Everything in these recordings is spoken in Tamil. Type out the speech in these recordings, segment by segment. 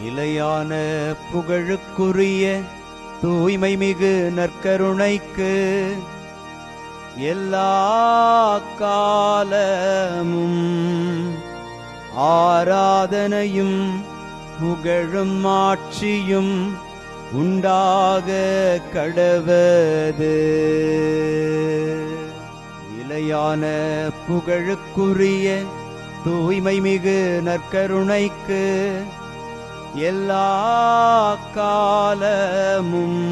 நிலையான புகழுக்குரிய தூய்மை மிகு நற்கருணைக்கு எல்லா காலமும் ஆராதனையும் புகழும் ஆட்சியும் உண்டாக கடவது. நிலையான புகழுக்குரிய தூய்மை மிகு நற்கருணைக்கு எல்லா காலமும்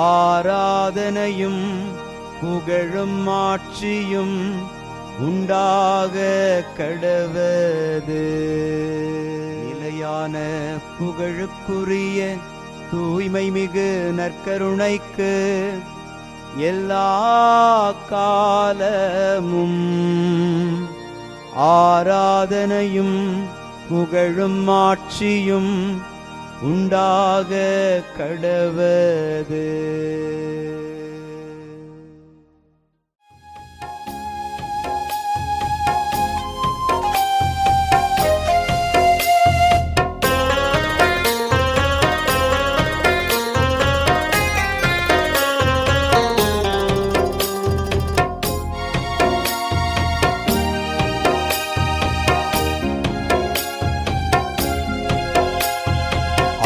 ஆராதனையும் புகழும் ஆட்சியும் உண்டாக கடவது. நிலையான புகழுக்குரிய தூய்மை மிகு நற்கருணைக்கு எல்லா காலமும் ஆராதனையும் புகழும் ஆட்சியும் உண்டாக கடவது.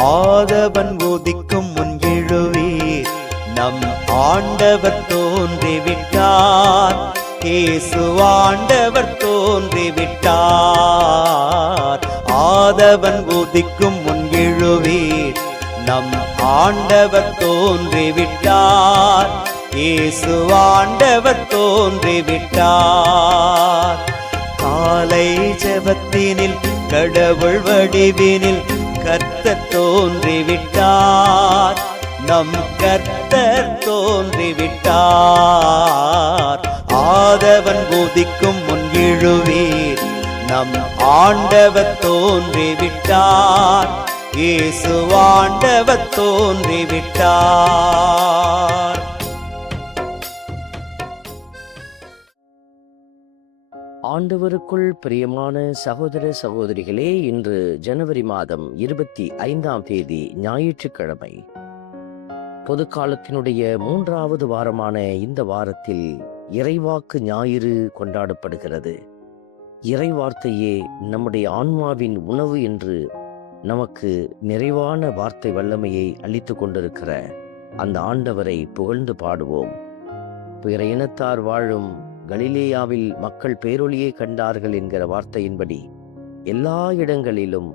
ஆதவன் உதிக்கும் முன் எழுவீர், நம் ஆண்டவர் தோன்றிவிட்டார். இயேசு ஆண்டவர் தோன்றிவிட்டார். ஆதவன் உதிக்கும் முன் எழுவீர், நம் ஆண்டவர் தோன்றிவிட்டார். இயேசு ஆண்டவர் தோன்றிவிட்டார். காலை ஜெபத்தினில் கடவுள் வடிவினில் கர்த்தர் தோன்றிவிட்டார். நம் கர்த்தர் தோன்றிவிட்டார். ஆதவன் உதிக்கும் முன் எழுவீர், நம் ஆண்டவர் தோன்றிவிட்டார். இயேசு ஆண்டவர் தோன்றிவிட்டார். ஆண்டவருக்குள் பிரியமான சகோதர சகோதரிகளே, இன்று ஜனவரி மாதம் 25ஆம் தேதி ஞாயிற்றுக்கிழமை. பொதுக்காலத்தினுடைய 3வது வாரமான இந்த வாரத்தில் இறைவாக்கு ஞாயிறு கொண்டாடப்படுகிறது. இறைவார்த்தையே நம்முடைய ஆன்மாவின் உணவு என்று நமக்கு நிறைவான வார்த்தை வல்லமையை அளித்து கொண்டிருக்கிற அந்த ஆண்டவரை புகழ்ந்து பாடுவோம். பிற இனத்தார் வாழும் கலிலேயாவில் மக்கள் பேரொளியை கண்டார்கள் என்கிற வார்த்தையின்படி எல்லா இடங்களிலும்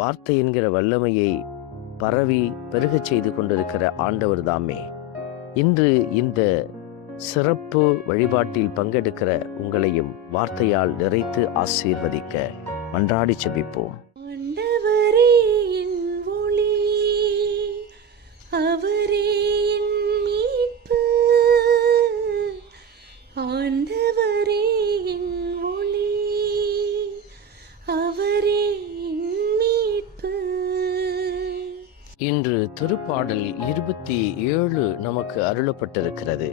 வார்த்தை என்கிற வல்லமையை பரவி பெருகச் செய்து கொண்டிருக்கிற ஆண்டவர் தாமே இன்று இந்த சிறப்பு வழிபாட்டில் பங்கெடுக்கிற உங்களையும் வார்த்தையால் நிறைத்து ஆசீர்வதிக்க மன்றாடி செபிப்போம். இன்று திருப்பாடல் 27 நமக்கு அருளப்பட்டிருக்கிறது.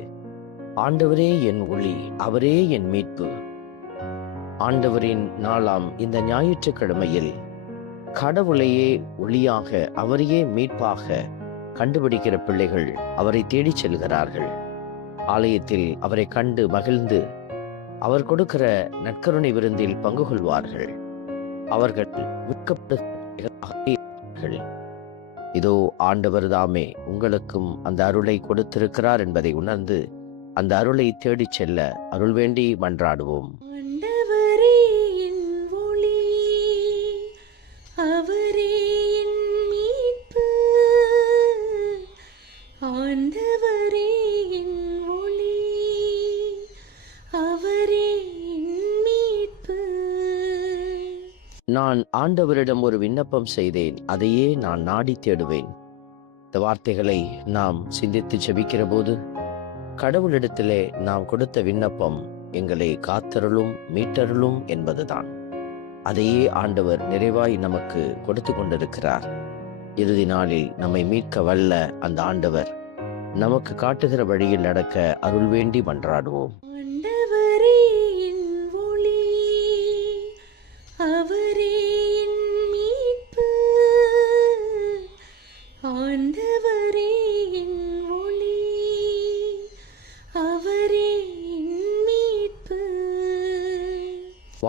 ஆண்டவரே என் ஒளி, அவரே என் மீட்பு. ஆண்டவரின் நாளாம் இந்த ஞாயிற்றுக்கிழமையில் கடவுளையே ஒளியாக, அவரையே மீட்பாக கண்டுபிடிக்கிற பிள்ளைகள் அவரை தேடிச் செல்கிறார்கள். ஆலயத்தில் அவரை கண்டு மகிழ்ந்து அவர் கொடுக்கிற நற்கருணை விருந்தில் பங்கு கொள்வார்கள். அவர்கள் விற்கப்படுகிறார்கள். இதோ ஆண்டவர் தாமே உங்களுக்கும் அந்த அருளை கொடுத்திருக்கிறார் என்பதை உணர்ந்து அந்த அருளை தேடிச் செல்ல அருள் வேண்டி மன்றாடுவோம். நான் ஆண்டவரிடம் ஒரு விண்ணப்பம் செய்தேன், அதையே நான் நாடி தேடுவேன். இந்த வார்த்தைகளை நாம் சிந்தித்து ஜெபிக்கிற போது கடவுளிடத்திலே நாம் கொடுத்த விண்ணப்பம் எங்களை காத்தருளும் மீட்டருளும் என்பதுதான். அதையே ஆண்டவர் நிறைவாய் நமக்கு கொடுத்து கொண்டிருக்கிறார். இறுதி நாளில் நம்மை மீட்க வல்ல அந்த ஆண்டவர் நமக்கு காட்டுகிற வழியில் நடக்க அருள் வேண்டி மன்றாடுவோம். அவரே என் மீட்பு,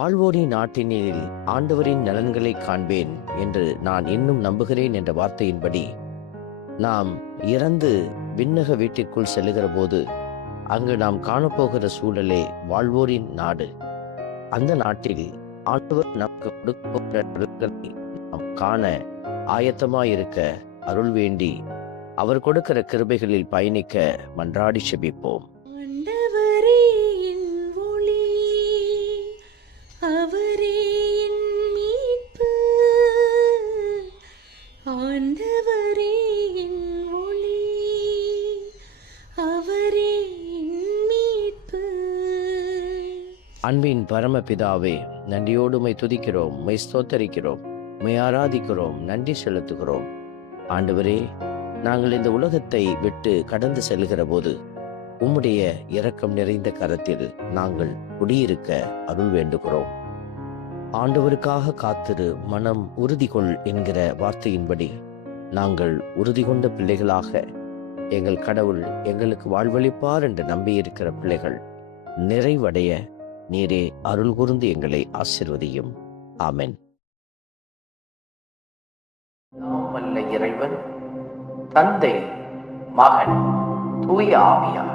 வாழ்வோரின் நாட்டினில் ஆண்டவரின் நலன்களை காண்பேன் என்று நான் இன்னும் நம்புகிறேன் என்ற வார்த்தையின்படி நாம் இறந்து விண்ணக வீட்டிற்குள் செல்லுகிற போது அங்கு நாம் காணப்போகிற சூழலே வாழ்வோரின் நாடு. அந்த நாட்டில் ஆண்டவர் நமக்கு கொடுக்கிற நலன்களை நாம் காண ஆயத்தமாயிருக்க அருள் வேண்டி அவர் கொடுக்கிற கிருபைகளில் பயணிக்க மன்றாடி செபிப்போம். ஆண்டவரே என் ஒளி, அவரே என் மீட்பு. ஆண்டவரே என் ஒளி, அவரே என் மீட்பு. அன்பின் பரமபிதாவே, நன்றியோடு உம்மை துதிக்கிறோம், உம்மை ஸ்தோத்தரிக்கிறோம், உம்மை ஆராதிக்கிறோம், நன்றி செலுத்துகிறோம். ஆண்டவரே, நாங்கள் இந்த உலகத்தை விட்டு கடந்து செல்கிற போது உம்முடைய இரக்கம் நிறைந்த கரத்தில் நாங்கள் குடியிருக்க அருள் வேண்டுகிறோம். ஆண்டவருக்காக காத்திரு, மனம் உறுதி கொள் என்கிற வார்த்தையின்படி நாங்கள் உறுதி கொண்ட பிள்ளைகளாக எங்கள் கடவுள் எங்களுக்கு வாழ்வளிப்பார் என்று நம்பியிருக்கிற பிள்ளைகள் நிறைவடைய நீரே அருள் கூர்ந்து எங்களை ஆசீர்வதியும். ஆமென். நாம் அல்ல இறைவன், தந்தை, மகன், தூய ஆவியார்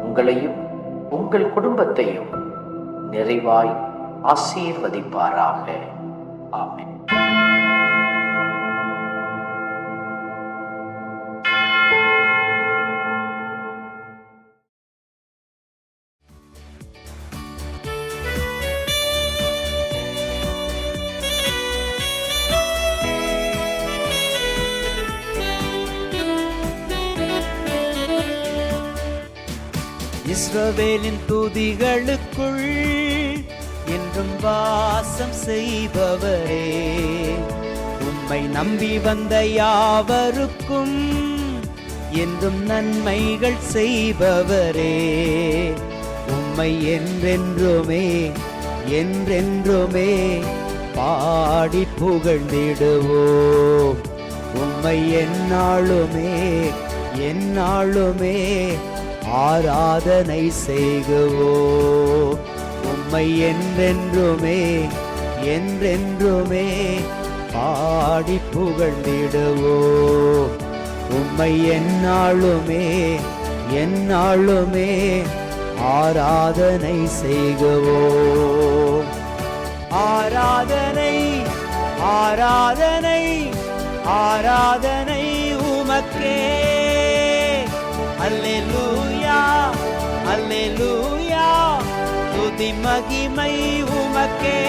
உங்களையும் உங்கள் குடும்பத்தையும் நிறைவாய் ஆசீர்வதிப்பாராக. ஆமென். இஸ்ரவேலின் துதிகளுக்குள் என்றும் வாசம் செய்பவரே, உம்மை நம்பி வந்த யாவருக்கும் என்றும் நன்மைகள் செய்பவரே, உம்மை என்றென்றுமே என்றென்றுமே பாடி புகழ்ந்திடுவோம். உம்மை எந்நாளுமே எந்நாளுமே ஆராதனை செய்குவோம். உம்மை என்றென்றுமே என்றென்றுமே பாடி புகழ்ந்திடுவோம். உம்மை எந்நாளுமே எந்நாளுமே ஆராதனை செய்குவோம். ஆராதனை ஆராதனை ஆராதனை உமக்கே. அல்லேலூயா அல்லேலூயா, துதி மகிமை உமக்கே.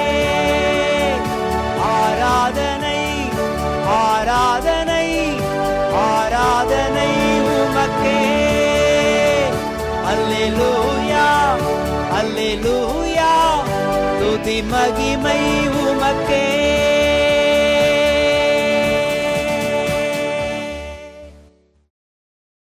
ஆராதனை ஆராதனை ஆராதனை உமக்கே. அல்லேலூயா அல்லேலூயா, துதி மகிமை உமக்கே.